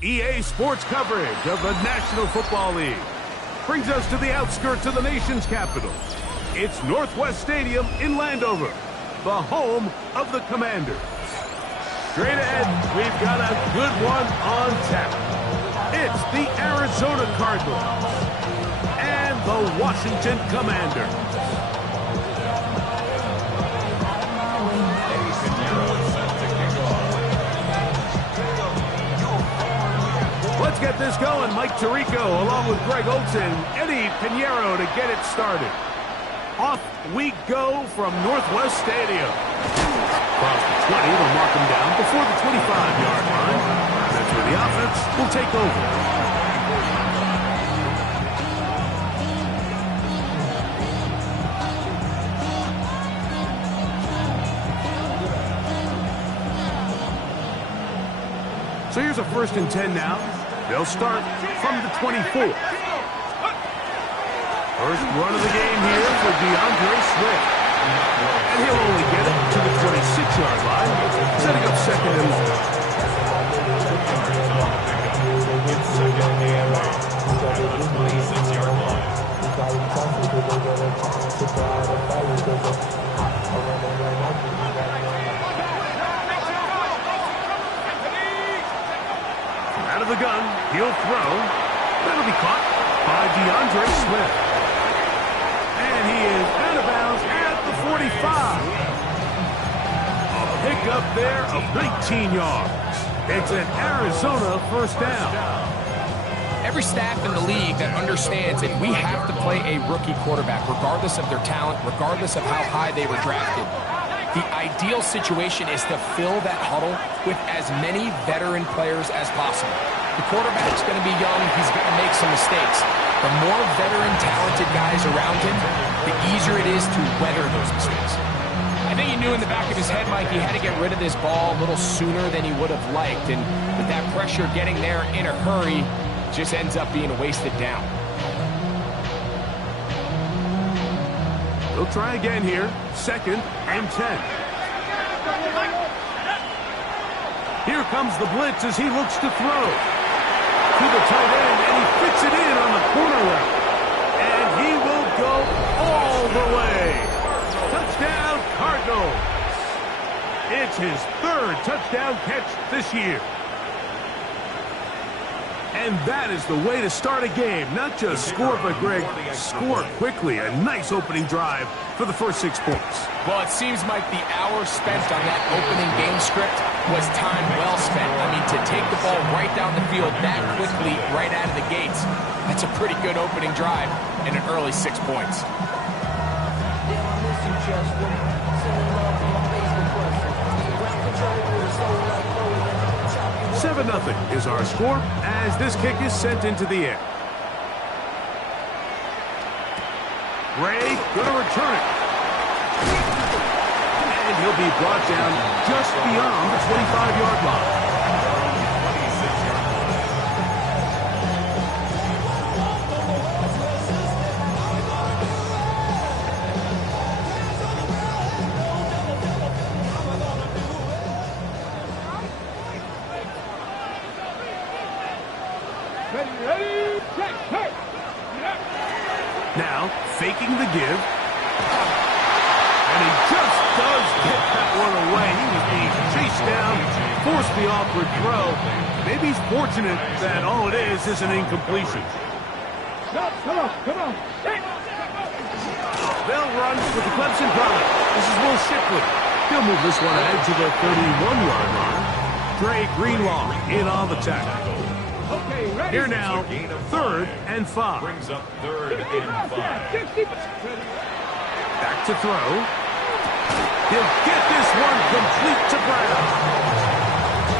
EA Sports coverage of the National Football League brings us to the outskirts of the nation's capital. It's Northwest Stadium in Landover, the home of the Commanders. Straight ahead, we've got a good one on tap. It's the Arizona Cardinals and the Washington Commanders. Let's get this going. Mike Tirico along with Greg Olson, Eddie Pinheiro to get it started. Off we go from Northwest Stadium. Across the 20, they'll mark him down before the 25-yard line. That's where the offense will take over. So here's a 1st and 10 now. They'll start from the 24. First run of the game here for DeAndre Swift. And he'll only get it to the 26-yard line, setting up 2nd and long. Out of the gun, he'll throw. That'll be caught by DeAndre Swift. And he is out of bounds at the 45. A pickup there of 19 yards. It's an Arizona 1st down. Every staff in the league that understands that we have to play a rookie quarterback, regardless of their talent, regardless of how high they were drafted. The ideal situation is to fill that huddle with as many veteran players as possible. The quarterback's going to be young. He's going to make some mistakes. The more veteran, talented guys around him, the easier it is to weather those mistakes. I think he knew in the back of his head, Mike, he had to get rid of this ball a little sooner than he would have liked. And with that pressure getting there in a hurry, just ends up being a wasted down. They'll try again here. 2nd and 10. Here comes the blitz as he looks to throw. To the tight end, and he fits it in on the corner route. And he will go all the way. Touchdown, Cardinals. It's his 3rd touchdown catch this year. And that is the way to start a game. Not just score, but, Greg, score quickly. A nice opening drive for the first 6 points. Well, it seems like the hour spent on that opening game script was time well spent. I mean, to take the ball right down the field that quickly, right out of the gates, that's a pretty good opening drive and an early 6 points. "7-0 is our score as this kick is sent into the air. Gray gonna return it. And he'll be brought down just beyond the 25-yard line. Now, faking the give. And he just does get that one away. He was being chased down, forced the awkward throw. Maybe he's fortunate that all it is an incompletion. Come on. They'll run with the Clemson product. This is Will Shipley. He'll move this one ahead to the 31-yard line. Dre Greenlaw in on the tackle. Here now, 3rd and 5. Brings up 3rd and 5. Back to throw. He'll get this one complete to Brown.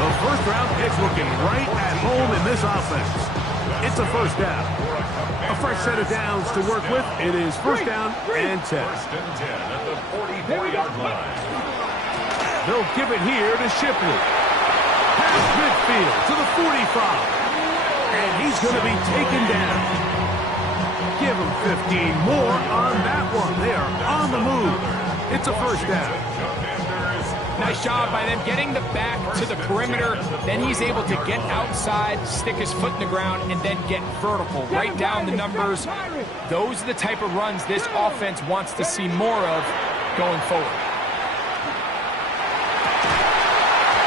The first-round pick's looking right at home in this offense. It's a first down. A fresh set of downs to work with. It is first down and 10. First and 10 at the 44-yard line. They'll give it here to Shipley. Past midfield to the 45. And he's going to be taken down. Give him 15 more on that one. They are on the move. It's a first down. Nice job by them getting the back to the perimeter. Then he's able to get outside, stick his foot in the ground, and then get vertical. Right down the numbers. Those are the type of runs this offense wants to see more of going forward.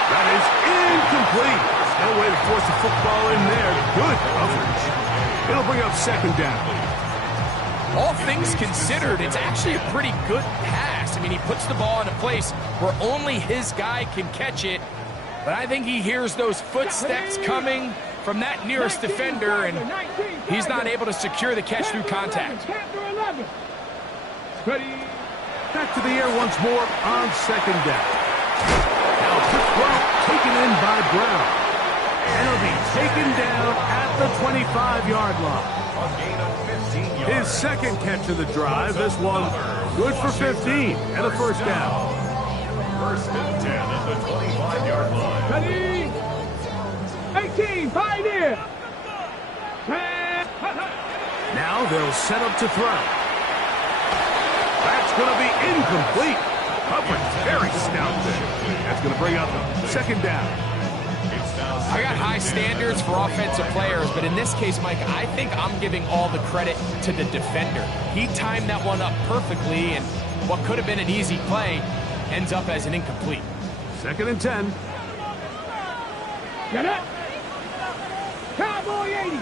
That is incomplete. No way to force the football in there. Good coverage. It'll bring up second down. All things considered, it's actually a pretty good pass. I mean, he puts the ball in a place where only his guy can catch it. But I think he hears those footsteps coming from that nearest defender, and he's not able to secure the catch through contact. Back to the air once more on second down. Now quick throw taken in by Brown. And he'll be taken down at the 25-yard line. A gain of 15 yards. His second catch of the drive. This one good for 15 and a first down. First and 10 at the 25-yard line. 18, Pioneer. Now they'll set up to throw. That's going to be incomplete. Coverage very stout there. That's going to bring up second down. I got high standards for offensive players, but in this case, Mike, I think I'm giving all the credit to the defender. He timed that one up perfectly, and what could have been an easy play ends up as an incomplete. Second and 10. Get it. Cowboy 80.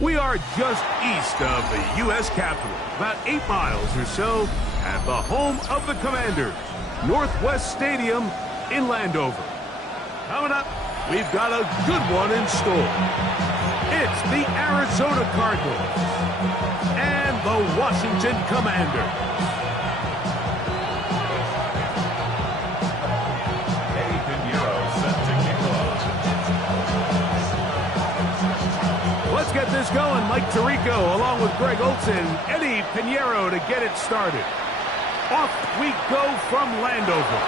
We are just east of the U.S. Capitol, about 8 miles or so, at the home of the Commanders, Northwest Stadium in Landover. Coming up, we've got a good one in store. It's the Arizona Cardinals and the Washington Commanders. Eddie Pinheiro set to kick off. Let's get this going. Mike Tirico along with Greg Olson, Eddie Pinheiro to get it started. Off we go from Landover.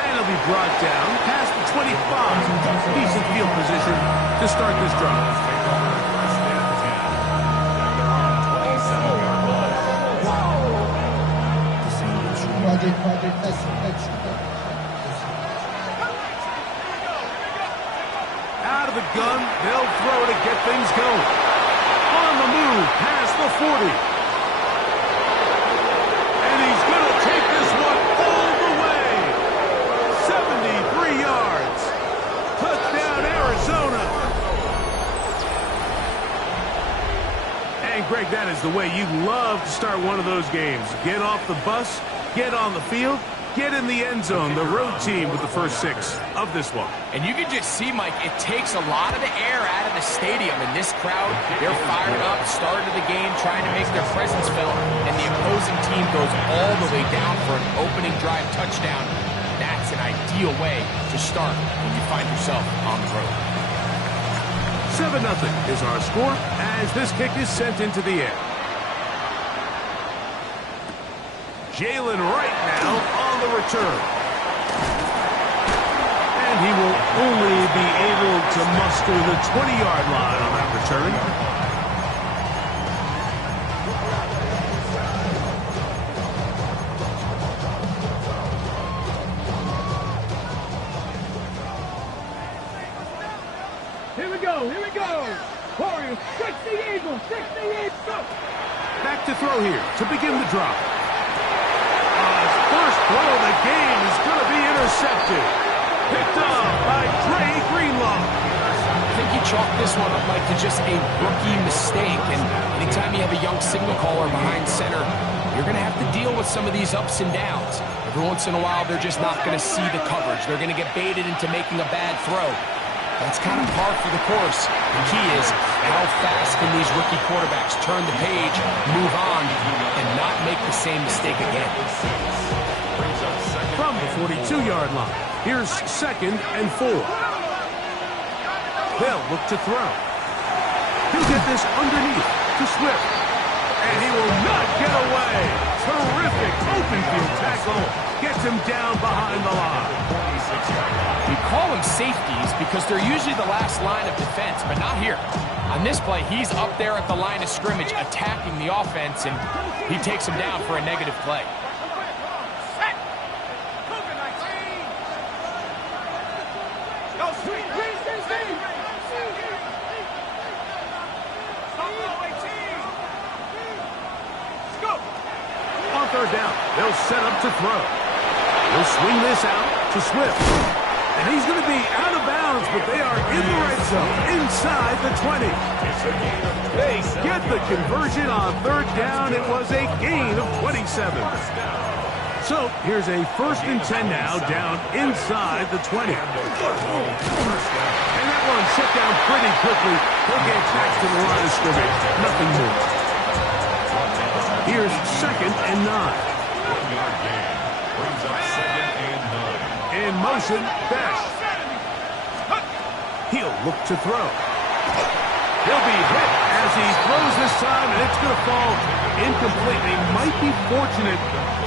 And it'll be brought down past the 25. Decent field position to start this drive. Out of the gun, they'll throw to get things going. On the move, past the 40. And he's going to take this one all the way. 73 yards. Touchdown, Arizona. And Greg, that is the way you love to start one of those games. Get off the bus, get on the field, get in the end zone. The road team with the first 6 of this one. And you can just see, Mike, it takes a lot of the air out of the stadium. And this crowd, they're fired up, started the game, trying to make their presence felt. And the opposing team goes all the way down for an opening drive touchdown. That's an ideal way to start when you find yourself on the road. 7-0 is our score as this kick is sent into the air. Jalen Wright now on the return. And he will only be able to muster the 20-yard line on that return. Here we go, here we go. Warriors, 60 Eagles, 60 Eagles. Back to throw here to begin the drop. His first throw of the game is going to be intercepted. Picked up by Dre Greenlaw. I think you chalk this one up, Mike, to just a rookie mistake. And anytime you have a young signal caller behind center, you're going to have to deal with some of these ups and downs. Every once in a while, they're just not going to see the coverage. They're going to get baited into making a bad throw. That's kind of par for the course. The key is how fast can these rookie quarterbacks turn the page, move on, and not make the same mistake again. From the 42-yard line, here's 2nd and 4. They'll look to throw. He'll get this underneath to Swift. And he will not get away. Terrific open field tackle. Gets him down behind the line. We call them safeties because they're usually the last line of defense, but not here. On this play, he's up there at the line of scrimmage attacking the offense, and he takes him down for a negative play. On 3rd down, they'll set up to throw. They'll swing this out to Swift. And he's going to be out of bounds, but they are in the red zone, inside the 20. They get the conversion on 3rd down. It was a gain of 27. So here's a 1st and 10 now, down inside the 20. And that one shut down pretty quickly. He'll get back to the line of scrimmage. Nothing more. Here's 2nd and 9. In motion, Bech. He'll look to throw. He'll be hit as he throws this time, and it's going to fall incomplete. He might be fortunate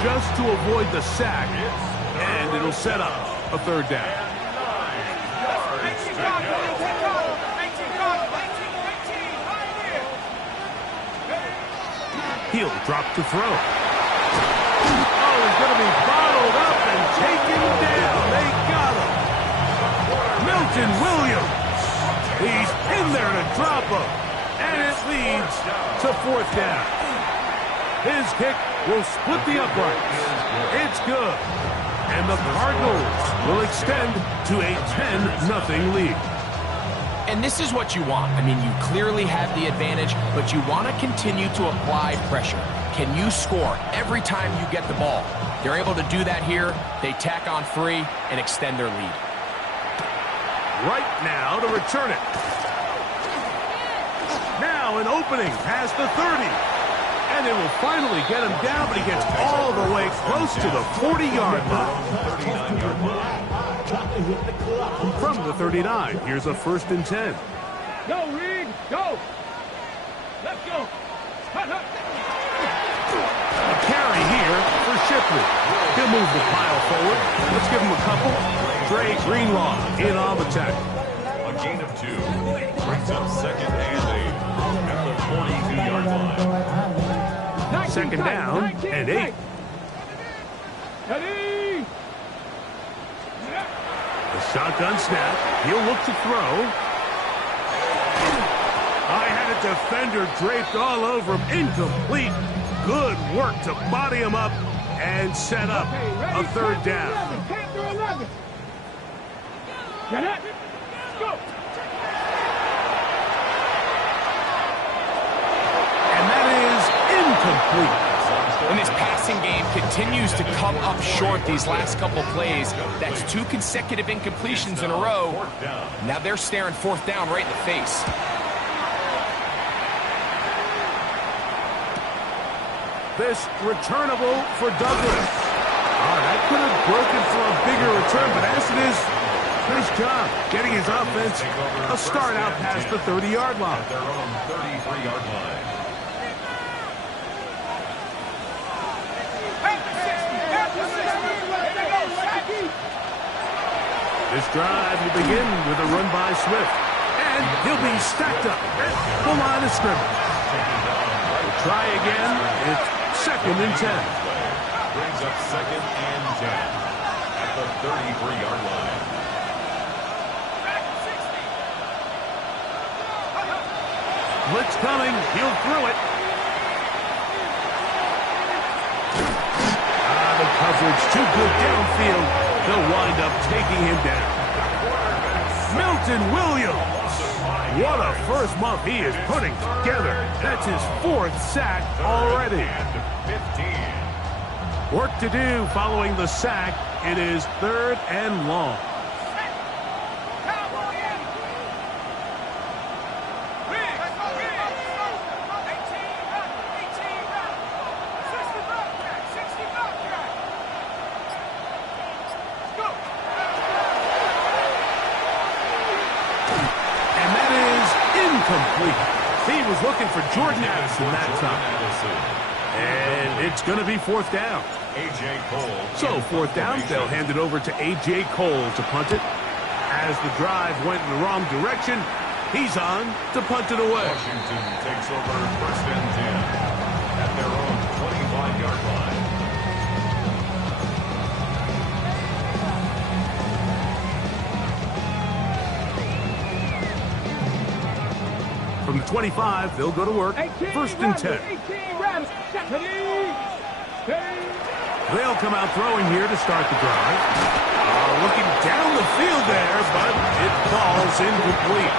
just to avoid the sack, and it'll set up a 3rd down. He'll drop to throw. Oh, he's going to be bottled up and taken down. They got him. Milton Williams. He's in there to drop him. And it leads to fourth down. His kick will split the uprights. It's good. And the Cardinals will extend to a 10-0 lead. And this is what you want. I mean, you clearly have the advantage, but you want to continue to apply pressure. Can you score every time you get the ball? They're able to do that here. They tack on 3 and extend their lead. Right now to return it. Now an opening past the 30. And it will finally get him down, but he gets all the way close to the 40-yard line. From the 39, here's a 1st and 10. Go, Reed, go. Let's go. A carry here for Shipley. He'll move the pile forward. Let's give him a couple. Dre Greenlaw in on the tackle. A gain of 2. Brings up 2nd and 8 at the 42-yard line. 2nd down and 8. Ready. The shotgun snap. He'll look to throw. I had a defender draped all over him. Incomplete. Good work to body him up and set up a 3rd down. Get it. Go. And that is incomplete. And this passing game continues to come up short these last couple plays. That's 2 consecutive incompletions in a row. Now they're staring 4th down right in the face. This returnable for Douglas. That could have broken for a bigger return, but as it is, nice job getting his offense a start out past the 30-yard line. At their own 33-yard line. This drive will begin with a run by Swift. And he'll be stacked up at the line of scrimmage. We'll try again. It's 2nd and 10. Brings up 2nd and 10 at the 33-yard line. Blitz coming. He'll throw it. The coverage too good downfield. They'll wind up taking him down. Milton Williams. What a first month he is putting together. That's his 4th sack already. 15. Work to do following the sack. It is 3rd and long. He was looking for Jordan Addison that time. And it's going to be 4th down. A.J. Cole. So 4th down, they'll hand it over to A.J. Cole to punt it. As the drive went in the wrong direction, he's on to punt it away. Washington takes over 1st and 10 at their own 25-yard line. From the 25, they'll go to work. 1st and 10. They'll come out throwing here to start the drive. Looking down the field there, but it falls incomplete.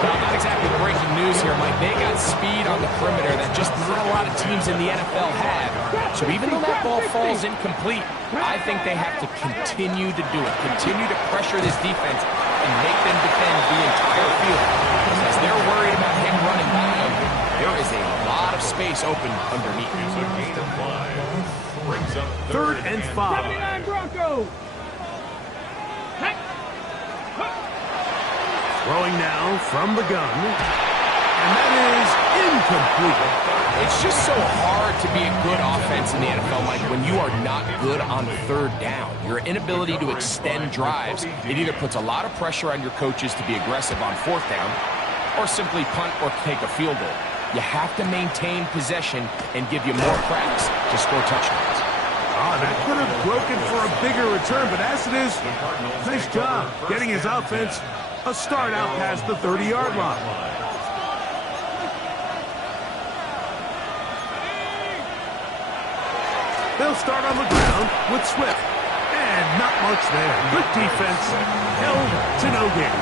Well, not exactly breaking news here, Mike. They got speed on the perimeter that just not a lot of teams in the NFL have. So even though that ball falls incomplete, I think they have to continue to do it. Continue to pressure this defense and make them defend the entire field. Because as they're worried about him running by them, there is a lot of space open underneath. It's a gain of 5. Brings up 3rd and 5. 79 Broncos. Throwing now from the gun. And that is incomplete. It's just so hard to be a good offense in the NFL, Mike, when you are not good on 3rd down. Your inability to extend drives, it either puts a lot of pressure on your coaches to be aggressive on 4th down or simply punt or take a field goal. You have to maintain possession and give you more cracks to score touchdowns. Oh, that could have broken for a bigger return, but as it is, nice job getting his offense a start out past the 30-yard line. They'll start on the ground with Swift. And not much there. Good defense. Held to no gain.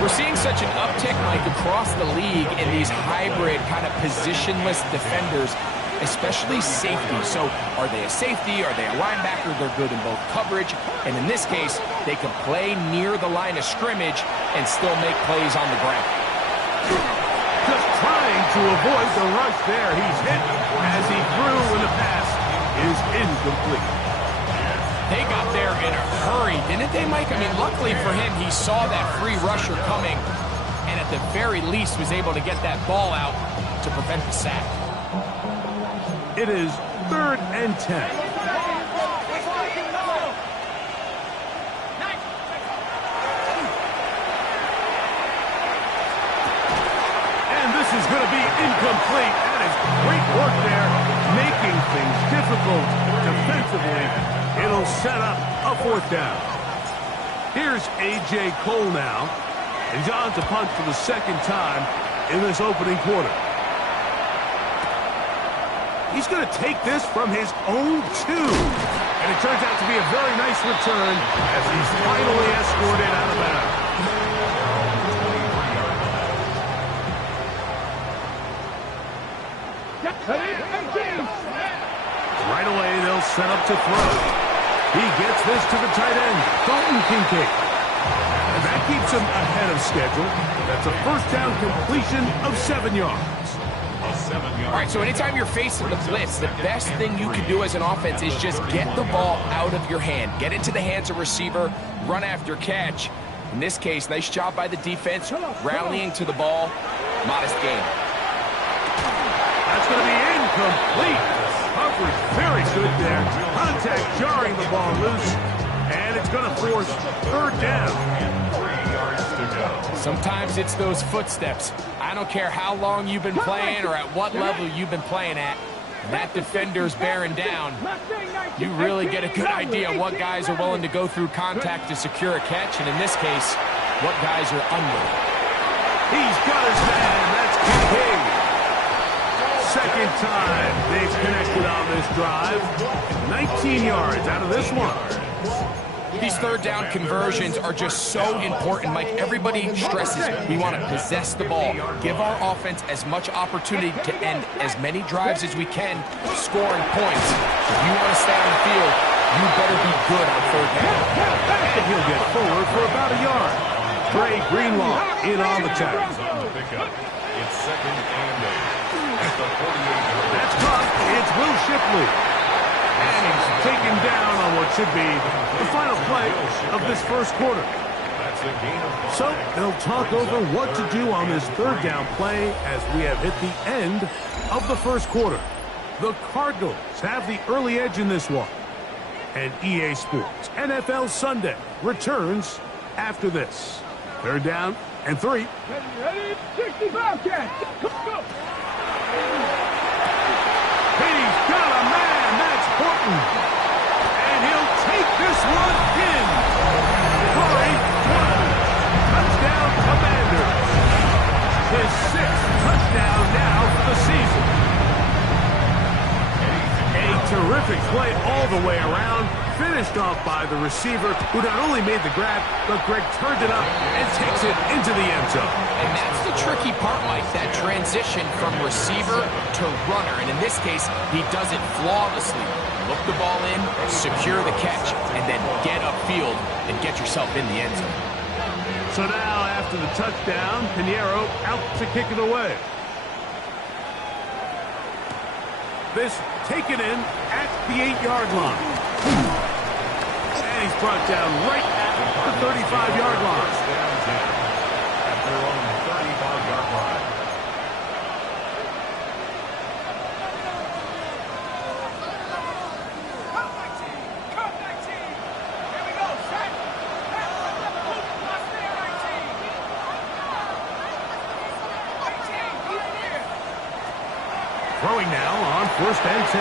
We're seeing such an uptick, Mike, across the league in these hybrid kind of positionless defenders, especially safety. So are they a safety? Are they a linebacker? They're good in both coverage. And in this case, they can play near the line of scrimmage and still make plays on the ground. Just trying to avoid the rush there. He's hit as he threw when the pass is incomplete. They got there in a hurry, didn't they, Mike? I mean, luckily for him, he saw that free rusher coming and at the very least was able to get that ball out to prevent the sack. It is 3rd and 10. And this is going to be incomplete. That is great work there, making things difficult defensively. It'll set up a 4th down. Here's A.J. Cole now. And he's on to punt for the 2nd time in this opening quarter. He's going to take this from his own 2. And it turns out to be a very nice return as he's finally escorted out of bounds. Right away, they'll set up to throw. He gets this to the tight end, Dalton Kincaid. And that keeps him ahead of schedule. That's a 1st down completion of 7 yards. All right, so anytime you're facing the blitz, the best thing you can do as an offense is just get the ball out of your hand. Get into the hands of receiver, run after catch. In this case, nice job by the defense, rallying to the ball. Modest gain. That's going to be incomplete. Coverage very good there. Contact jarring the ball loose. And it's going to force 3rd down. 3 yards to go. Sometimes it's those footsteps. I don't care how long you've been playing or at what level you've been playing at. That defender's bearing down. You really get a good idea what guys are willing to go through contact to secure a catch, and in this case, what guys are unwilling. He's got his man. That's Kincaid. 2nd time they've connected on this drive. 19 yards out of this one. These 3rd down conversions are just so important, Mike. Everybody stresses we want to possess the ball, give our offense as much opportunity to end as many drives as we can, scoring points. If you want to stay on the field, you better be good on 3rd down. And he'll get forward for about a yard. Dre Greenlaw in on the tackle. It's 2nd and 8 at the 48. That's tough. It's Will Shipley. And he's taken down on what should be the final play of this 1st quarter. That's a gain of 5. So they'll talk over what to do on this 3rd down play as we have hit the end of the 1st quarter. The Cardinals have the early edge in this one. And EA Sports NFL Sunday returns after this. 3rd down and 3. Ready, 65 catch. Go. He's got a man. That's Horton. And he'll take this one in. Corey Horton. Touchdown, Commanders. His 6th touchdown now for the season. A terrific play all the way around. Finished off by the receiver, who not only made the grab, but Greg turned it up and takes it into the end zone. And that's the tricky part, Mike, that transition from receiver to runner. And in this case, he does it flawlessly. Look the ball in, secure the catch, and then get upfield and get yourself in the end zone. So now, after the touchdown, Pinheiro out to kick it away. This taken in at the 8-yard line. And he's brought down right at the 35-yard line. At their own 35-yard line. Throwing now on 1st and 10.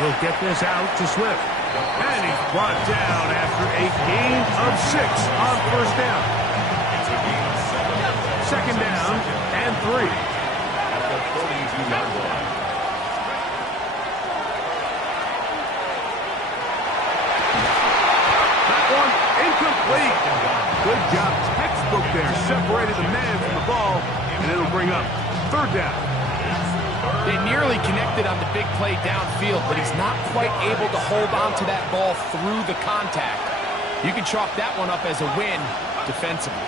He'll get this out to Swift. And he's brought down after a gain of 6 on first down. It's a gain of 7. Second down and 3. At the 42-yard line. That one incomplete. Good job. Textbook there. Separated the man from the ball, and it'll bring up third down. They nearly connected on the big play downfield, but he's not quite able to hold on to that ball through the contact. You can chalk that one up as a win defensively.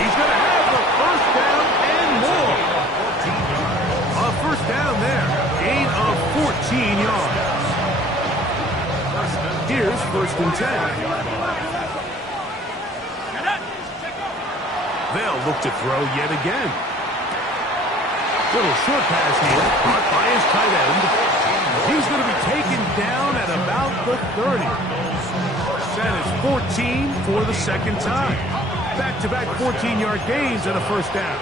He's going to have the first down and more. A first down there. Gain of 14 yards. Here's first and 10. They'll look to throw yet again. Little short pass here, caught by his tight end. He's going to be taken down at about the 30. That is 14 for the second time. Back-to-back 14-yard gains and a first down.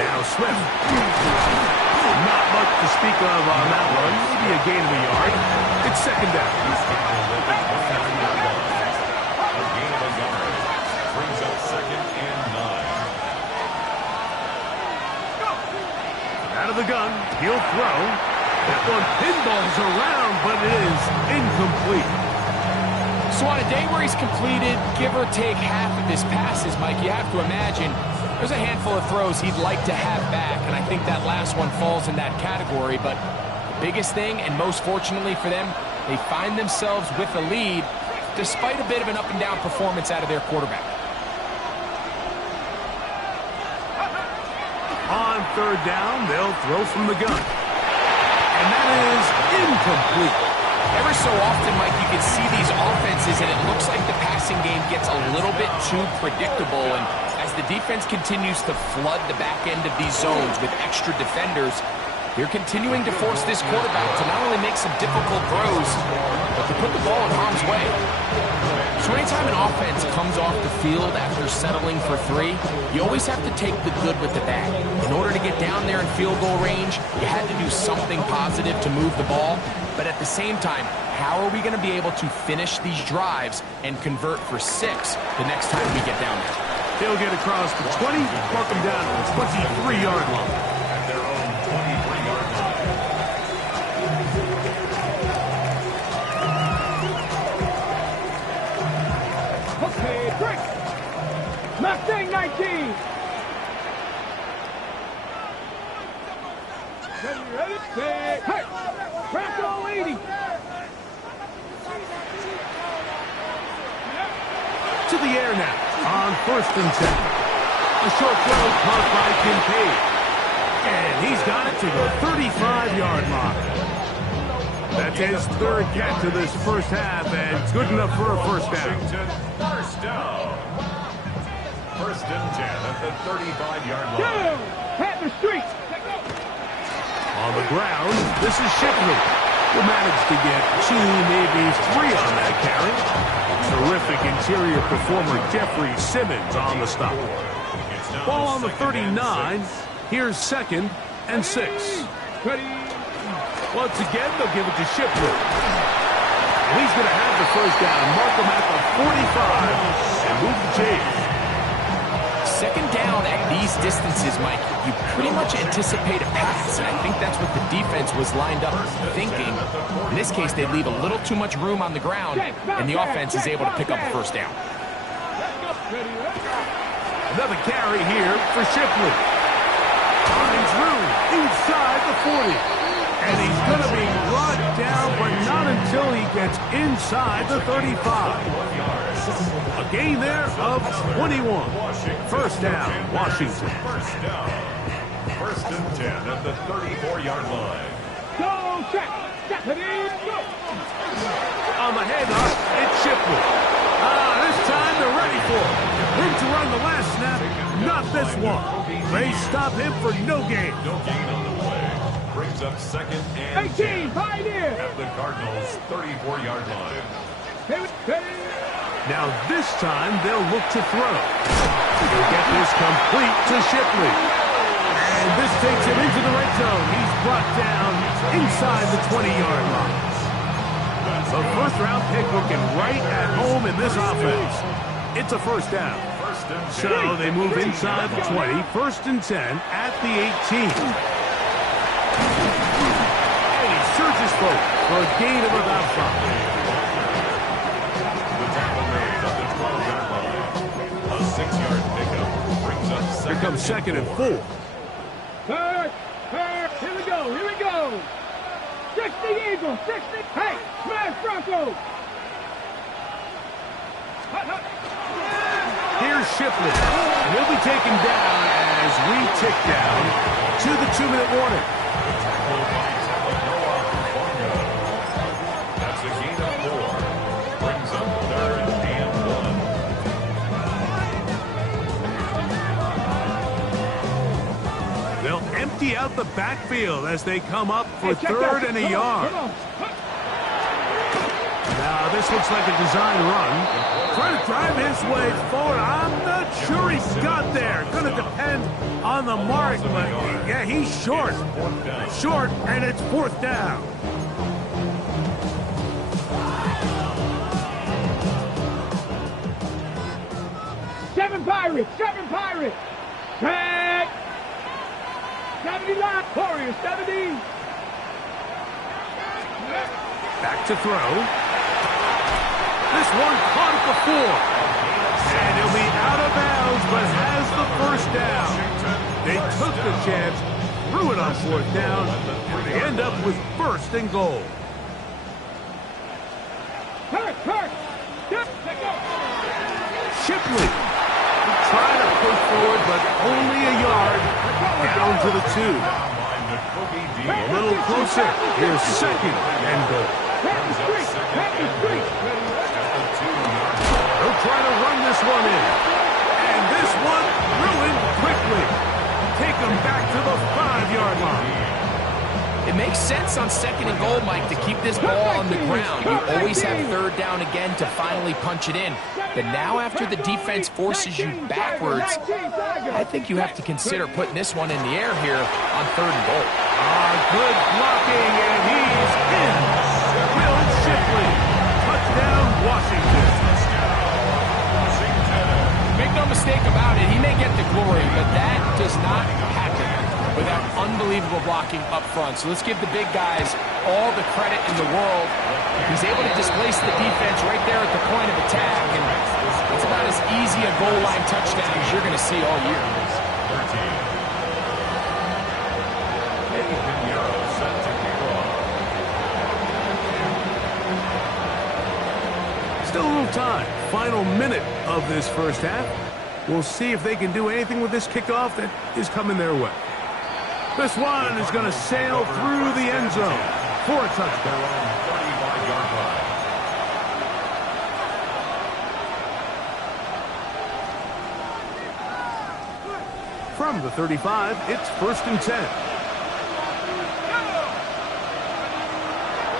Now Swift. Not much to speak of on that one. Maybe a gain of a yard. It's second down. A gain of a yard. Brings up second and 9. Out of the gun, he'll throw. That one pinballs around, but it is incomplete. So on a day where he's completed, give or take half of his passes, Mike, you have to imagine there's a handful of throws he'd like to have back, and I think that last one falls in that category. But the biggest thing, and most fortunately for them, they find themselves with a lead despite a bit of an up-and-down performance out of their quarterback. On third down, they'll throw from the gun. And that is incomplete. Every so often, Mike, you can see these offenses, and it looks like the passing game gets a little bit too predictable. And as the defense continues to flood the back end of these zones with extra defenders, they're continuing to force this quarterback to not only make some difficult throws, but to put the ball in harm's way. So anytime an offense comes off the field after settling for 3, you always have to take the good with the bad. In order to get down there in field goal range, you had to do something positive to move the ball. But at the same time, how are we going to be able to finish these drives and convert for 6 the next time we get down there? He'll get across the 20, mark him down to the 23-yard line. At their own 23-yard line. Okay, break. Mustang 19. Ready, set, hey. Bronco 80. To the air now on first and 10. A short throw caught by Kincaid. And he's got it to the 35-yard line. That's his third catch of this first half, and it's good enough for a first down. First down. First and 10 at the 35-yard line. Go. Pat the street. On the ground, this is Shipley, who managed to get 2, maybe 3 on that carry. Terrific interior performer Jeffrey Simmons on the stop. Ball on the 39. Here's second and 6. Ready. Once again, they'll give it to Shipley. And he's going to have the first down. Mark him at the 45 and move the chains. Second down at these distances, Mike, you pretty much anticipate a pass, and I think that's what the defense was lined up thinking. In this case, they leave a little too much room on the ground, and the offense is able to pick up a first down. Another carry here for Shipley. Finds room inside the 40. And he's going to be brought down, but not until he gets inside the 35. A gain there of 21. First down, Washington. First down. First and 10 at the 34-yard line. Go, check. Ready, go. On the handoff, it's Shipley. This time they're ready for it. Room to run the last snap, not this one. They stop him for no gain. No gain on the play. Brings up second and 18, Pioneer. at the Cardinals' 34-yard line. Now this time they'll look to throw. He'll get this complete to Shipley. And And this takes him into the red zone. He's brought down inside the 20-yard line. The first-round pick looking right at home in this offense. It's a first down. So they move inside the 20, first and 10 at the 18. And he surges forward for a gain of about 5. A 6-yard pickup brings up second. Here comes second and 4. Third. Here we go. 60 Eagles, 60. Hey, smash Broncos. Here's Shipley. And he'll be taken down as we tick down to the 2-minute warning. That's a gain of 4. Brings up third and 1. They'll empty out the backfield as they come up for third and a yard. Now, this looks like a design run. Trying to drive his way forward. I'm not sure he got there. Going to depend on the mark, but yeah, he's short. Short, and it's fourth down. Seven Pirates. Set. 79. Warriors, 70. Back to throw. This one caught at the 4. And he'll be out of bounds, but has the first down. They took the chance, threw it on fourth down, and they end up with first and goal. Kirk. Shipley trying to push forward, but only a yard down to the 2. A little closer. Here's second and goal. They'll try to run this one in. And this one ruined quickly. Take them back to the 5-yard line. It makes sense on second and goal, Mike, to keep this ball on the ground. You always have third down again to finally punch it in. But now after the defense forces you backwards, I think you have to consider putting this one in the air here on third and goal. Good blocking, and he's in. Will Shipley. Touchdown, Washington. Make no mistake about it, he may get the glory, but that does not happen without unbelievable blocking up front. So let's give the big guys all the credit in the world. He's able to displace the defense right there at the point of attack, and it's about as easy a goal line touchdown as you're going to see all year. Still a little time. Final minute of this first half. We'll see if they can do anything with this kickoff that is coming their way. This one is going to sail through the end zone for a touchdown. From the 35, it's first and 10.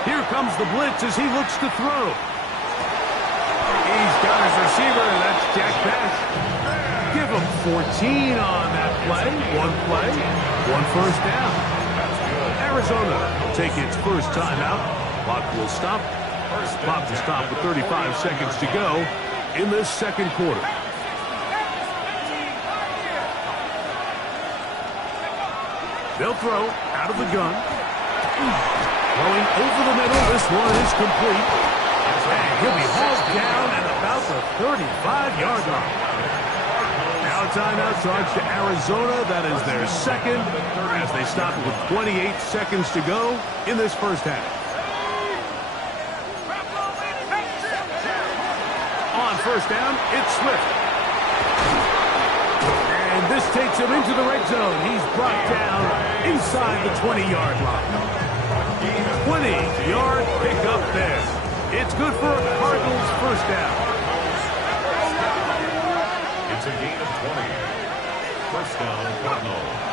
Here comes the blitz as he looks to throw. He's got his receiver, and that's Jack Bash. Give him 14 on that play. One play, one first down. Arizona will take its first timeout. Clock will stop. Clock will stop with 35 seconds to go in this second quarter. They'll throw out of the gun. Throwing over the middle. This one is complete. And he'll be hauled down at about the 35-yard line. Now a timeout charge to Arizona. That is their second as they stop with 28 seconds to go in this first half. On first down, it's Swift. And this takes him into the red zone. He's brought down inside the 20-yard line. 20-yard pickup there. It's good for a Cardinals first down. It's a gain of 20. First down, Cardinals.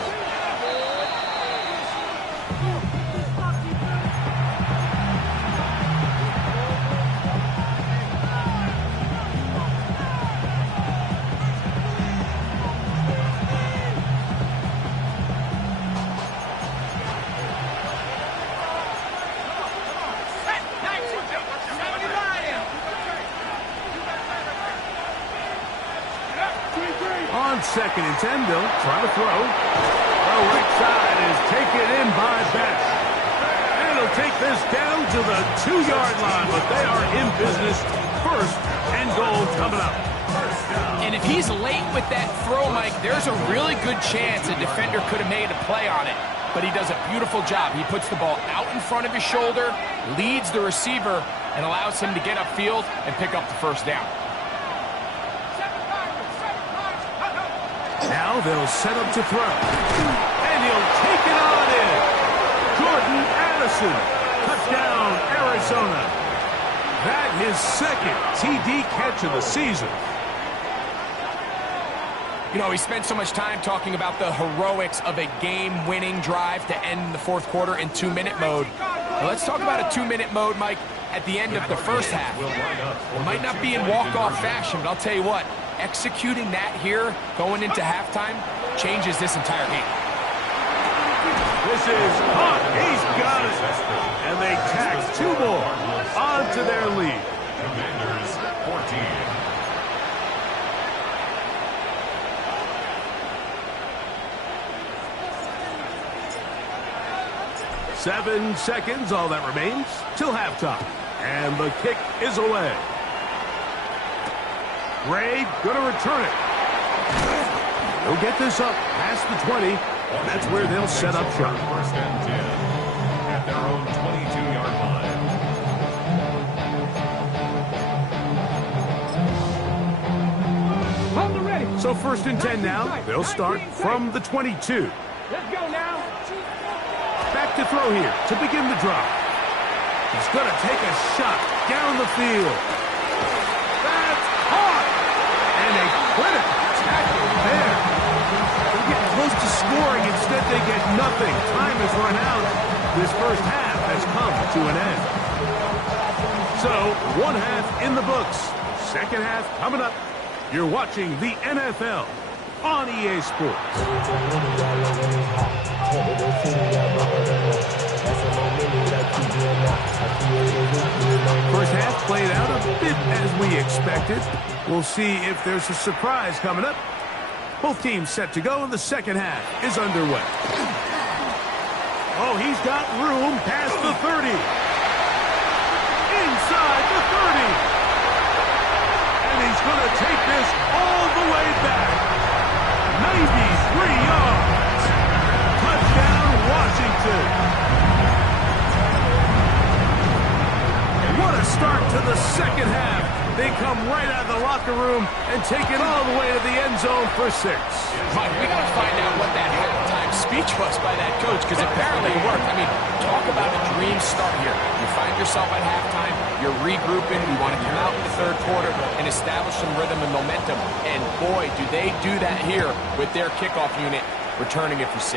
On 2nd and 10, they'll try to throw. The right side is taken in by Best. And he'll take this down to the 2-yard line, but they are in business. 1st and goal coming up. And if he's late with that throw, Mike, there's a really good chance a defender could have made a play on it. But he does a beautiful job. He puts the ball out in front of his shoulder, leads the receiver, and allows him to get upfield and pick up the 1st down. Now they'll set up to throw. And he'll take it on in. Jordan Addison. Touchdown, Arizona. That his 2nd TD catch of the season. You know, he spent so much time talking about the heroics of a game-winning drive to end the 4th quarter in 2-minute mode. Now let's talk about a 2-minute mode, Mike, at the end of the 1st half. It might not be in walk-off fashion, but I'll tell you what, executing that here going into halftime changes this entire game. This is caught. He's got it. And they tack 2 more onto their lead. Commanders 14. 7 seconds, all that remains, till halftime. And the kick is away. Ray going to return it. They'll get this up past the 20, and that's where they'll set up shop. 1st and 10 at their own 22-yard line. Hold it ready. So 1st and 10 now. They'll start from the 22. Let's go now. Back to throw here to begin the drive. He's going to take a shot down the field. That's caught! And a critical tackle there. They're getting close to scoring. Instead, they get nothing. Time has run out. This 1st half has come to an end. So, 1 half in the books. 2nd half coming up. You're watching the NFL on EA Sports. First half played out a bit as we expected. We'll see if there's a surprise coming up. Both teams set to go, and the 2nd half is underway. Oh, he's got room past the 30. Inside the 30. And he's going to take this all the way back. 93 yards. Touchdown, Washington. What a start to the 2nd half. They come right out of the locker room and take it all the way to the end zone for 6. Mike, we got to find out what that halftime speech was by that coach, because apparently it worked. I mean, talk about a dream start here. You find yourself at halftime, you're regrouping, you want to come out in the 3rd quarter and establish some rhythm and momentum. And boy, do they do that here with their kickoff unit, returning it for 6.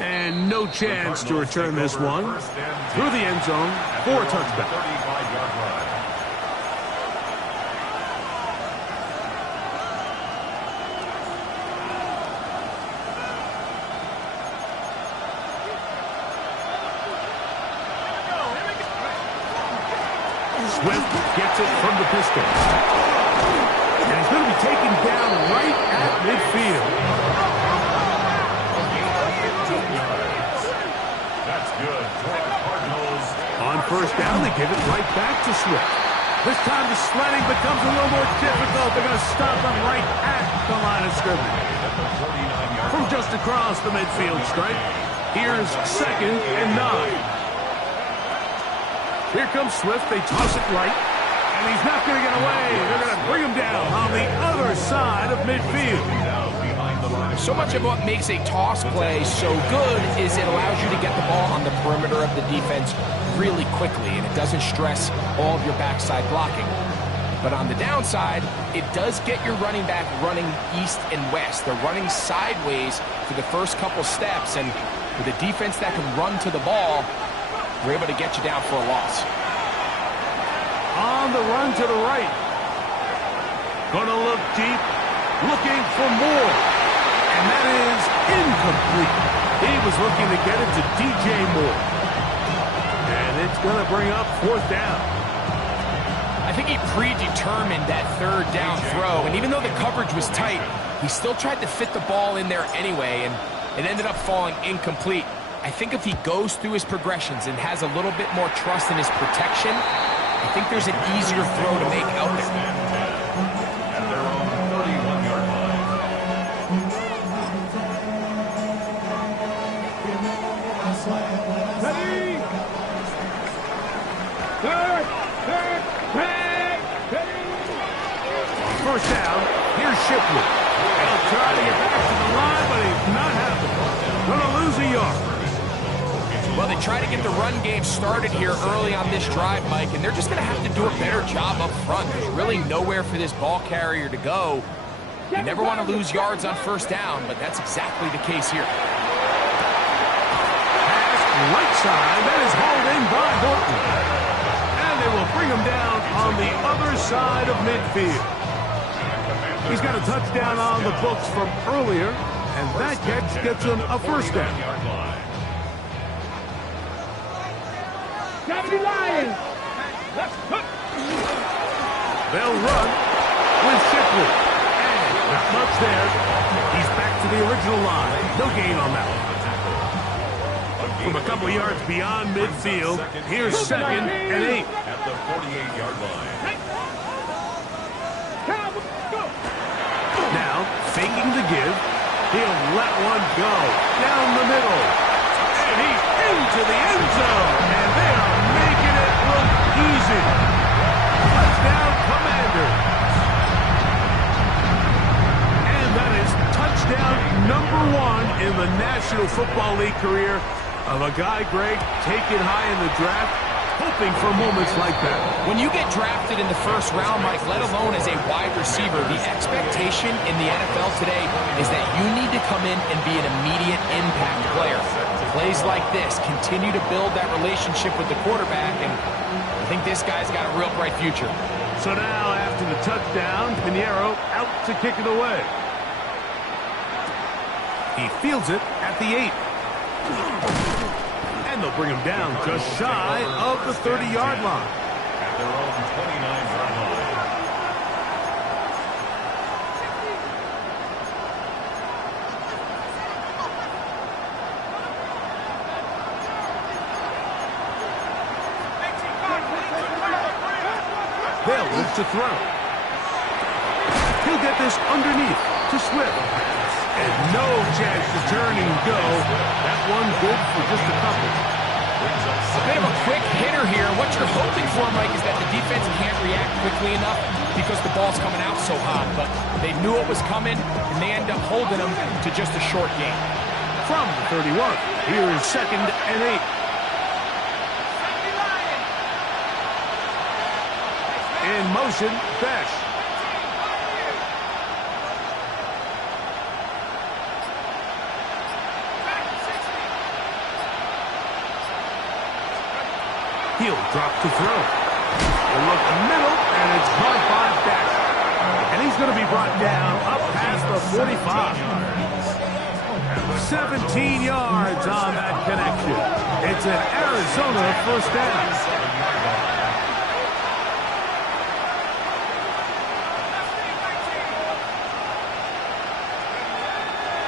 And no chance to return this one through the end zone for a touchback. 35-yard line. Swift gets it from the pistol. And he's going to be taken down right at midfield. That's good for the Cardinals. On 1st down, they give it right back to Swift. This time the sledding becomes a little more difficult. They're going to stop him right at the line of scrimmage. From just across the midfield stripe, here's 2nd and 9. Here comes Swift. They toss it right. And he's not going to get away. They're going to bring him down on the other side of midfield. So much of what makes a toss play so good is it allows you to get the ball on the perimeter of the defense really quickly, and it doesn't stress all of your backside blocking. But on the downside, it does get your running back running east and west. They're running sideways for the first couple steps, and with a defense that can run to the ball, we're able to get you down for a loss. On the run to the right. Gonna look deep, looking for more. And that is incomplete. He was looking to get it to DJ Moore. And it's gonna bring up 4th down. I think he predetermined that third down throw, and even though the coverage was tight, he still tried to fit the ball in there anyway, and it ended up falling incomplete. I think if he goes through his progressions and has a little bit more trust in his protection, I think there's an easier throw to make out there. At their own 31-yard line. Ready? Third, back, ready? First down, here's Shipley. He'll try to get back to the line, but he's not happening. Gonna lose a yard. Well, they try to get the run game started here early on this drive, Mike, and they're just going to have to do a better job up front. There's really nowhere for this ball carrier to go. You never want to lose yards on first down, but that's exactly the case here. Pass right side, that is hauled in by Horton. And they will bring him down on the other side of midfield. He's got a touchdown on the books from earlier, and that catch gets him a first down. Gotta be Lions. Let's cook. They'll run with Shipley. And not much there. He's back to the original line. No gain on that one. From a couple yards beyond midfield, here's second and 8. At the 48-yard line. Cowboys, go. Now, faking the give, he'll let one go down the middle. And he's into the end zone. And they are making it look easy. Touchdown, Commanders. And that is touchdown number 1 in the National Football League career of a guy, Greg, taken high in the draft, hoping for moments like that. When you get drafted in the first round, Mike, let alone as a wide receiver, the expectation in the NFL today is that you need to come in and be an immediate impact player. Plays like this continue to build that relationship with the quarterback, and I think this guy's got a real bright future. So now, after the touchdown, Pinheiro out to kick it away. He fields it at the 8. And they'll bring him down just shy of the 30-yard line. At their own 29-yard line. They'll look to throw. He'll get this underneath to Swift. And no chance to turn and go. That one good for just a couple. A bit of a quick hitter here. What you're hoping for, Mike, is that the defense can't react quickly enough because the ball's coming out so hot. But they knew it was coming, and they end up holding them to just a short gain. From the 31, here is second and 8. In motion, Besh. He'll drop to throw. He'll look middle, and it's caught by Besh. And he's going to be brought down up past the 45. 17 yards on that connection. It's an Arizona first down.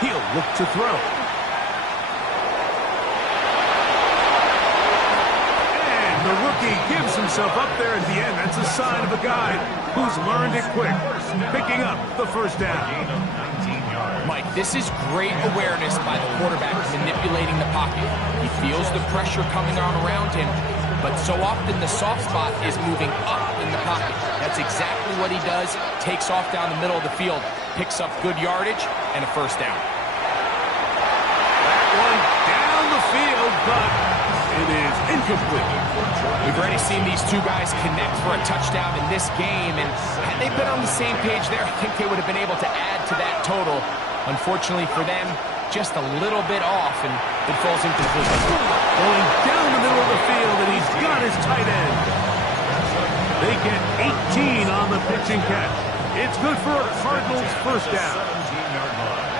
He'll look to throw. And the rookie gives himself up there at the end. That's a sign of a guy who's learned it quick, picking up the first down. Mike, this is great awareness by the quarterback manipulating the pocket. He feels the pressure coming on around him, but so often the soft spot is moving up in the pocket. That's exactly what he does. Takes off down the middle of the field, picks up good yardage, and a first down. That one down the field, but it is incomplete. We've already seen these two guys connect for a touchdown in this game, and had they been on the same page there, I think they would have been able to add to that total. Unfortunately for them, just a little bit off, and it falls incomplete. Going down the middle of the field, and he's got his tight end. They get 18 on the pitch and catch. It's good for a Cardinals first down. 17-yard line.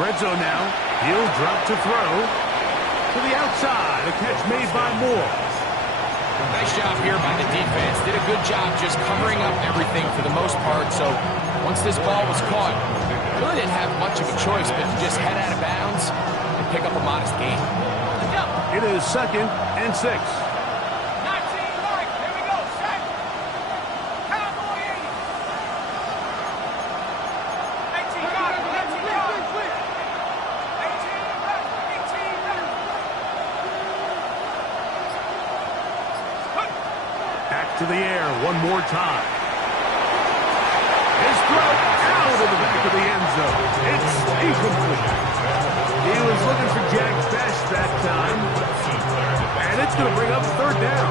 Lorenzo now, he'll drop to throw. To the outside, a catch made by Moore. Nice job here by the defense. Did a good job just covering up everything for the most part. So once this ball was caught, really didn't have much of a choice but to just head out of bounds and pick up a modest gain. It is 2nd and 6. To the air one more time. His throw out of the back of the end zone. It's incomplete. He was looking for Jack Best that time. And it's going to bring up 3rd down.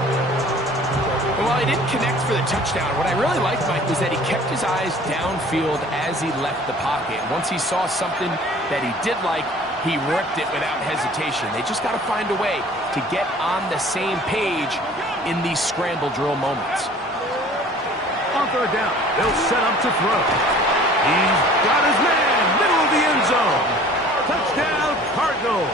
Well, he didn't connect for the touchdown. What I really liked, Mike, was that he kept his eyes downfield as he left the pocket. Once he saw something that he did like, he ripped it without hesitation. They just got to find a way to get on the same page in these scramble drill moments. On 3rd down, they'll set up to throw. He's got his man, middle of the end zone. Touchdown, Cardinals.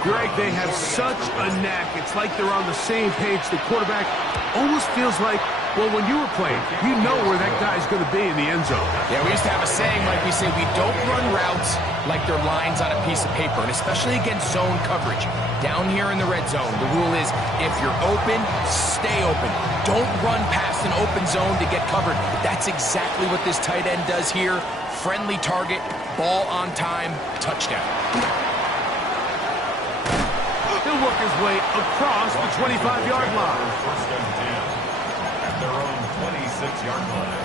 Greg, they have such a knack. It's like they're on the same page. The quarterback almost feels like, well, when you were playing, you know where that guy's going to be in the end zone. Yeah, we used to have a saying, Mike, we say we don't run routes like they're lines on a piece of paper, and especially against zone coverage. Down here in the red zone, the rule is if you're open, stay open. Don't run past an open zone to get covered. That's exactly what this tight end does here. Friendly target, ball on time, touchdown. He'll work his way across the 25-yard line. 1st and 10 at their own 26-yard line.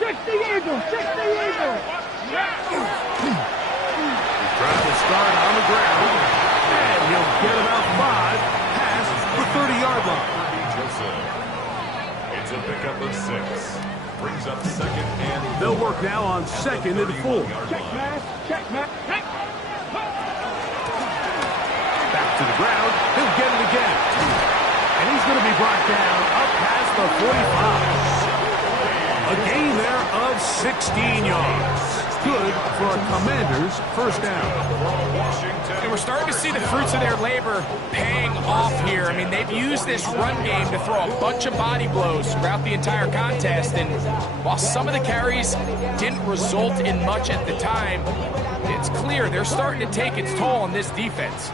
Six the Eagles! He's trying to start on the ground, and he'll get about 5 past the 30-yard line. It's a pickup of 6. Brings up 2nd and They'll work now on 2nd and 4. Check, Matt. Back to the ground. He'll get it again. And he's going to be brought down up past the 45. A gain there of 16 yards. Good for a Commanders' 1st down. And we're starting to see the fruits of their labor paying off here. I mean, they've used this run game to throw a bunch of body blows throughout the entire contest. And while some of the carries didn't result in much at the time, it's clear they're starting to take its toll on this defense.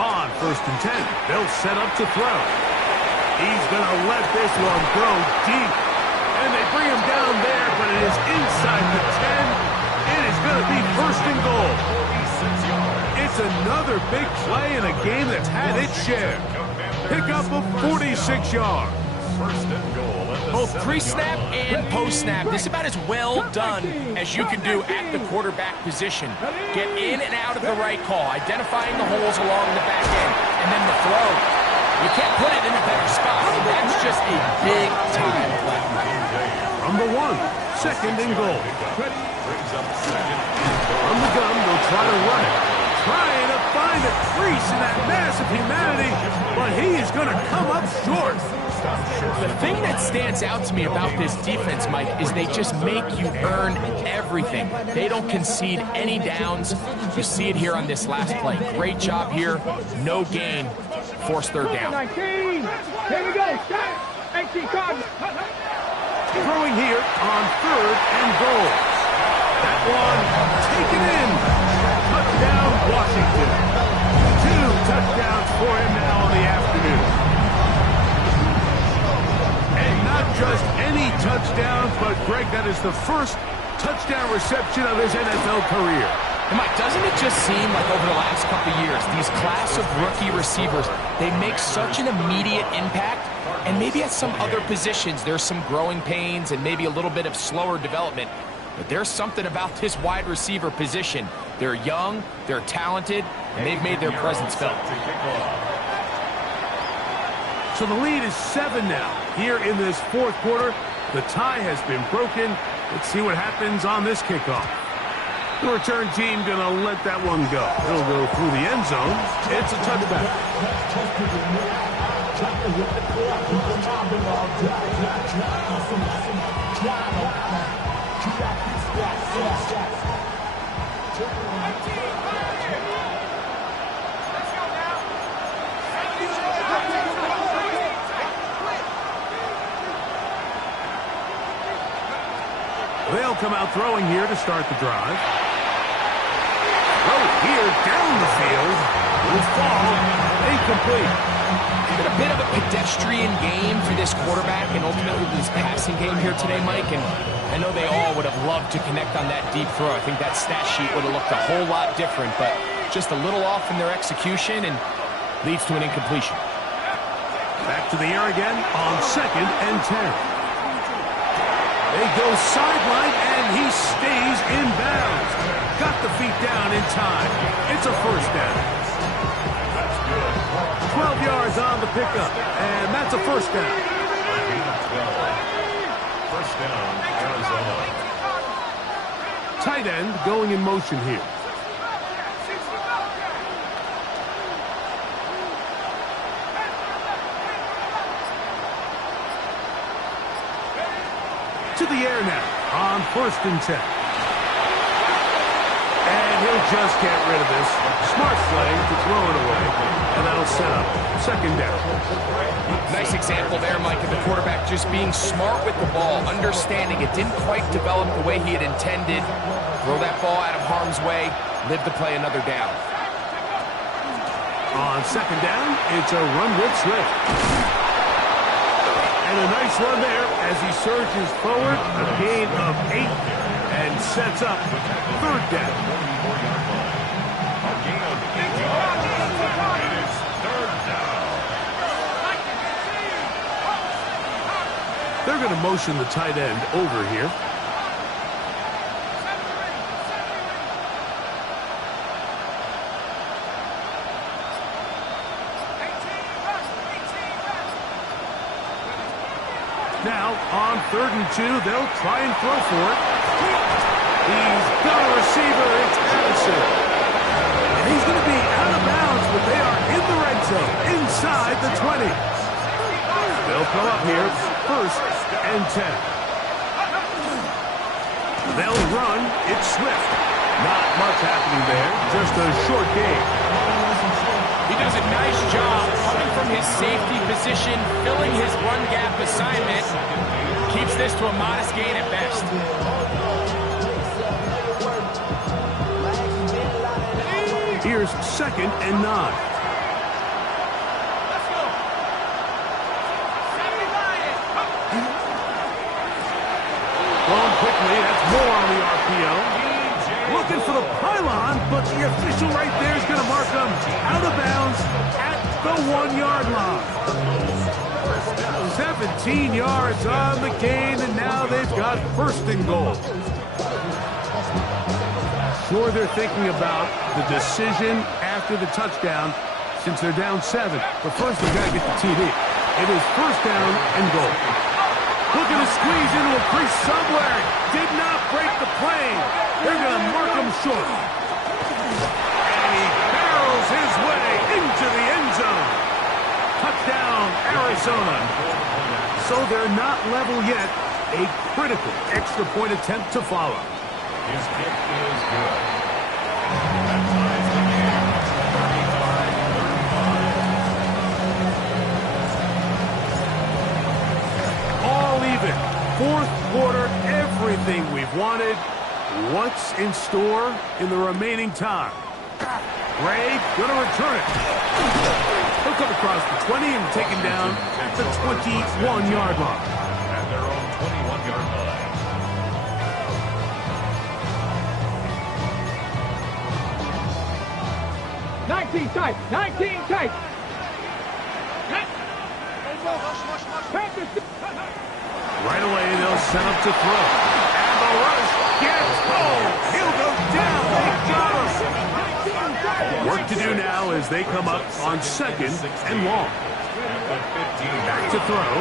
On 1st and 10, they'll set up to throw. He's going to let this one go deep. And they bring him down there, but it is inside the 10. It is going to be 1st and goal. It's another big play in a game that's had its share. Pickup of 46 yards. 1st and goal. Both pre-snap and post-snap, this is about as well done as you can do at the quarterback position. Get in and out of the right call, identifying the holes along the back end, and then the throw. You can't put it in a better spot. That's just a big-time play. From the 1, 2nd and goal. Brings up 2nd. From the gun, they'll try to run it. Trying to find a crease in that mass of humanity, but he is going to come up short. The thing that stands out to me about this defense, Mike, is they just make you earn everything. They don't concede any downs. You see it here on this last play. Great job here. No gain. Forced 3rd down. 19. Here we go. Shot. 18 Cardinals. Throwing here on 3rd and goal. That one taken in. Touchdown, Washington. 2 touchdowns for him now on the afternoon. And not just any touchdowns, but Greg, that is the first touchdown reception of his NFL career. And Mike, doesn't it just seem like over the last couple of years, these class of rookie receivers, they make such an immediate impact, and maybe at some other positions there's some growing pains and maybe a little bit of slower development, but there's something about this wide receiver position. They're young, they're talented, and they've made their presence felt. So the lead is 7 now. Here in this 4th quarter, the tie has been broken. Let's see what happens on this kickoff. The return team going to let that one go. It'll go through the end zone. It's a touchback. They'll come out throwing here to start the drive. Throw here down the field. Will fall. Incomplete. It's been a bit of a pedestrian game for this quarterback and ultimately this passing game here today, Mike. And I know they all would have loved to connect on that deep throw. I think that stat sheet would have looked a whole lot different, but just a little off in their execution and leads to an incompletion. Back to the air again on 2nd and 10. They go sideline, and he stays in bounds. Got the feet down in time. It's a first down. 12 yards on the pickup, and that's a first down. First down, Arizona. Tight end going in motion here. To the air now on 1st and 10. And he'll just get rid of this. Smart play to throw it away. And that'll set up 2nd down. Nice example there, Mike, of the quarterback just being smart with the ball, understanding it didn't quite develop the way he had intended. Throw that ball out of harm's way, live to play another down. On 2nd down, it's a run with Swift. And a nice run there as he surges forward, a gain of 8, and sets up 3rd down. A gain of 8 yards. It is 3rd down. They're going to motion the tight end over here. Now, on 3rd and 2, they'll try and throw for it. He's got a receiver. It's Addison. And he's going to be out of bounds, but they are in the red zone, inside the 20. They'll throw up here, 1st and 10. They'll run. It's Swift. Not much happening there, just a short game. He does a nice job coming from his safety position, filling his run gap assignment. Keeps this to a modest gain at best. Here's 2nd and 9. Going quickly, that's more on the RPO. Looking for the pylon, but the official right there is going to mark them out of bounds at the 1-yard line. 17 yards on the gain, and now they've got 1st and goal. Sure, they're thinking about the decision after the touchdown since they're down 7. But first, they've got to get the TD. It is 1st down and goal. Looking to squeeze into a crease somewhere. Did not break the plane. They're going to mark him short. And he barrels his way into the end zone. Touchdown, Arizona. So they're not level yet. A critical extra point attempt to follow. His kick is good. That ties the game. 35-35. All even. 4th quarter, everything we've wanted. What's in store in the remaining time? Gray going to return it. He'll come across the 20 and take him down at the 21-yard line. At their own 21-yard line. 19 tight. 19 tight. Right away, they'll set up to throw. And the rush gets home. He'll go down. They got him. Work to do now as they come up on 2nd and long. Back to throw.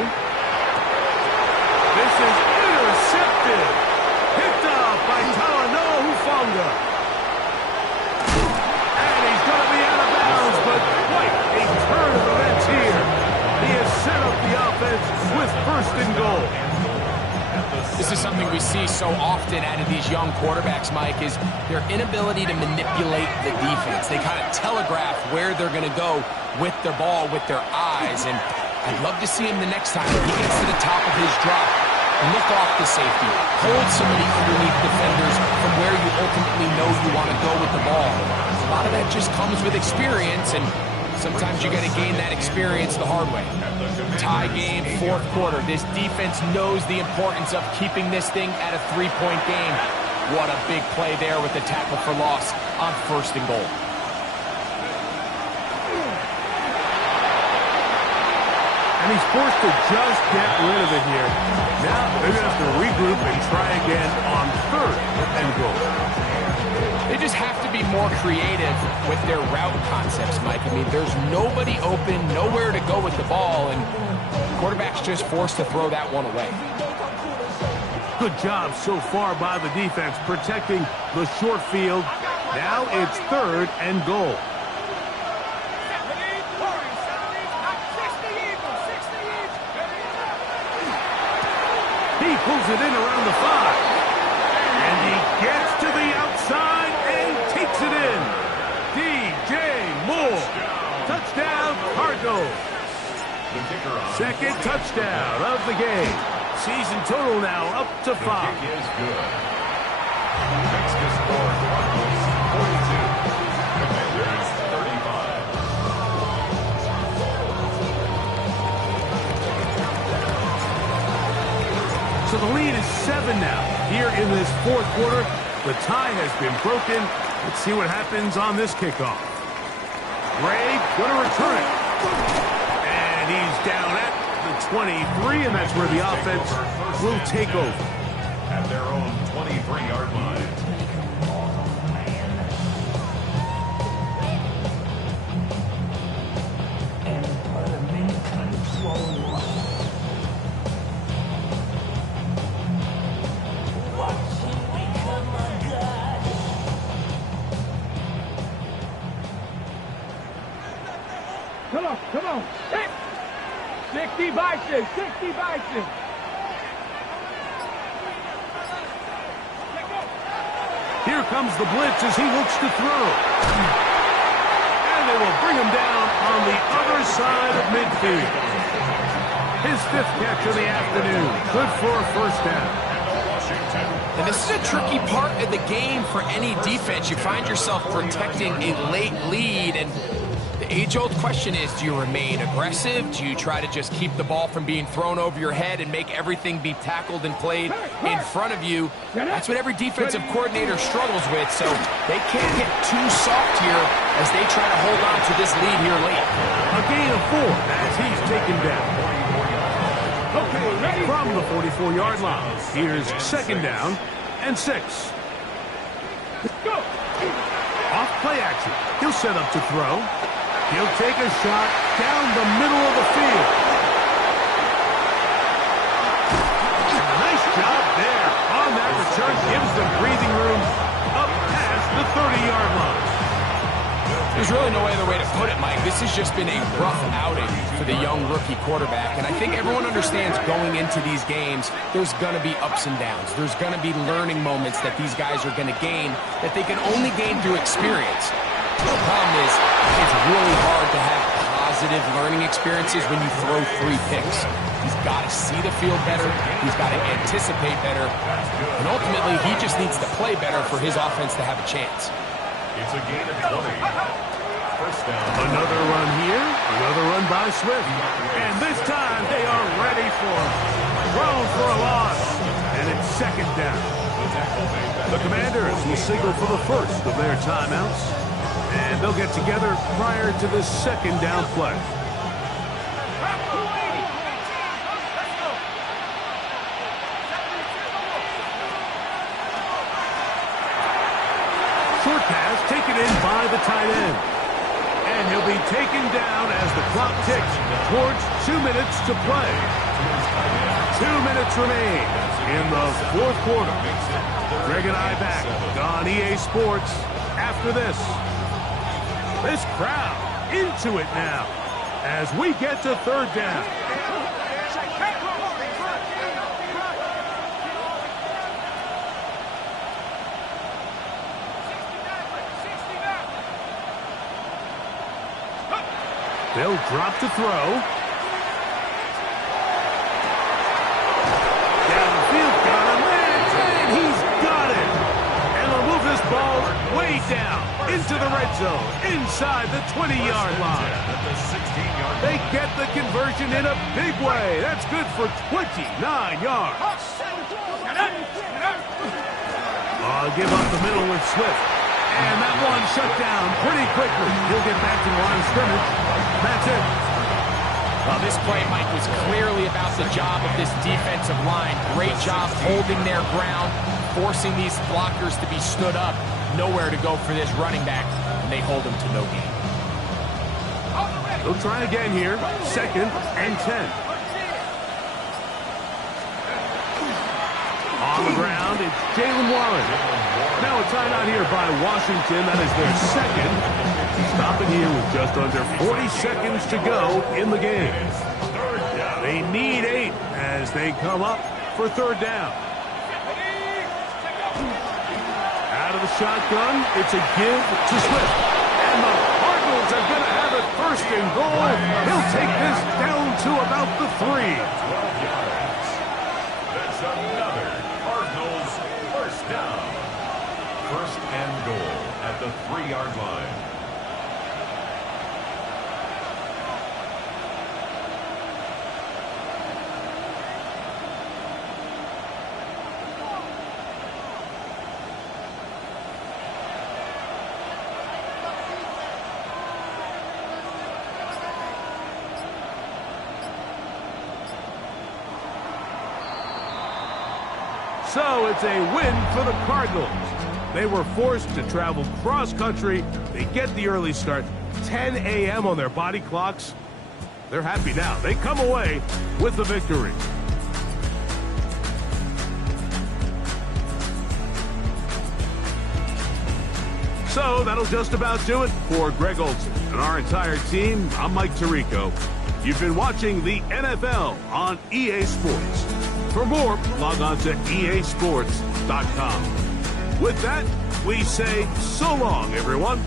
This is intercepted. Picked up by Talanoa Hufanga. And he's going to be out of bounds, but quite a turn of events here. The first and goal. This is something we see so often out of these young quarterbacks, Mike, is their inability to manipulate the defense. They kind of telegraph where they're going to go with their ball, with their eyes. And I'd love to see him the next time when he gets to the top of his drop. Look off the safety. Hold somebody underneath defenders from where you ultimately know you want to go with the ball. A lot of that just comes with experience, and sometimes you got to gain that experience the hard way. Tie game, fourth quarter. This defense knows the importance of keeping this thing at a three-point game. What a big play there with the tackle for loss on first and goal. And he's forced to just get rid of it here. Now they're going to have to regroup and try again on third and goal. They just have to be more creative with their route concepts, Mike. I mean, there's nobody open, nowhere to go with the ball, and the quarterback's just forced to throw that one away. Good job so far by the defense protecting the short field. Now it's third and goal. He pulls it in around the 5. And he gets to the outside and takes it in. DJ Moore. Touchdown, Cardinals. Second touchdown of the game. Season total now up to 5. The kick is good. Next to score, Cardinals 42. Commanders 35. So the lead is 7 now. Here in this fourth quarter, the tie has been broken. Let's see what happens on this kickoff. Ray going to return it. And he's down at the 23, and that's where the offense will take over. At their own 23-yard line. Come on. 60 by 6. 60 by 6. Here comes the blitz as he looks to throw. And they will bring him down on the other side of midfield. His 5th catch of the afternoon. Good for a first down. And this is a tricky part of the game for any defense. You find yourself protecting a late lead, and the age-old question is, do you remain aggressive? Do you try to just keep the ball from being thrown over your head and make everything be tackled and played in front of you? That's what every defensive coordinator struggles with, so they can't get too soft here as they try to hold on to this lead here late. A gain of 4 as he's taken down. From the 44-yard line, here's second down and 6. Go. Off play action. He'll set up to throw. He'll take a shot down the middle of the field. Nice job there on that return. Gives them breathing room up past the 30-yard line. There's really no other way to put it, Mike. This has just been a rough outing for the young rookie quarterback. And I think everyone understands going into these games, there's going to be ups and downs. There's going to be learning moments that these guys are going to gain that they can only gain through experience. The problem is, it's really hard to have positive learning experiences when you throw 3 picks. He's got to see the field better. He's got to anticipate better. And ultimately, he just needs to play better for his offense to have a chance. It's a gain of 20. First down. Another run here. Another run by Swift. And this time, they are ready for him. Thrown for a loss. And it's second down. The Commanders will signal for the first of their timeouts. And they'll get together prior to the second down play. Short pass taken in by the tight end. And he'll be taken down as the clock ticks towards 2 minutes to play. 2 minutes remain in the fourth quarter. Greg and I back on EA Sports after this. This crowd into it now as we get to third down. They'll drop to throw. Downfield, got a man, and he's got it. And they'll move this ball way down into the red zone, inside the 20-yard line. They get the conversion in a big way. That's good for 29 yards. Give up the middle with Swift. And that one shut down pretty quickly. He'll get back to the line of scrimmage. That's it. Well, this play, Mike, was clearly about the job of this defensive line. Great job holding their ground, forcing these blockers to be stood up. Nowhere to go for this running back, and they hold him to no gain. They'll try again here. 2nd and 10. On the ground, it's Jaylen Warren. Now a timeout here by Washington. That is their second. Stopping here with just under 40 seconds to go in the game. They need 8 as they come up for 3rd down. Out of the shotgun, it's a give to Swift. And the Cardinals are going to have it 1st and goal. He'll take this down to about the 3. That's another Cardinals 1st down. 1st and goal at the 3-yard line. So it's a win for the Cardinals. They were forced to travel cross-country. They get the early start, 10 a.m. on their body clocks. They're happy now. They come away with the victory. So that'll just about do it for Greg Olsen and our entire team. I'm Mike Tirico. You've been watching the NFL on EA Sports. For more, log on to easports.com. With that, we say so long, everyone.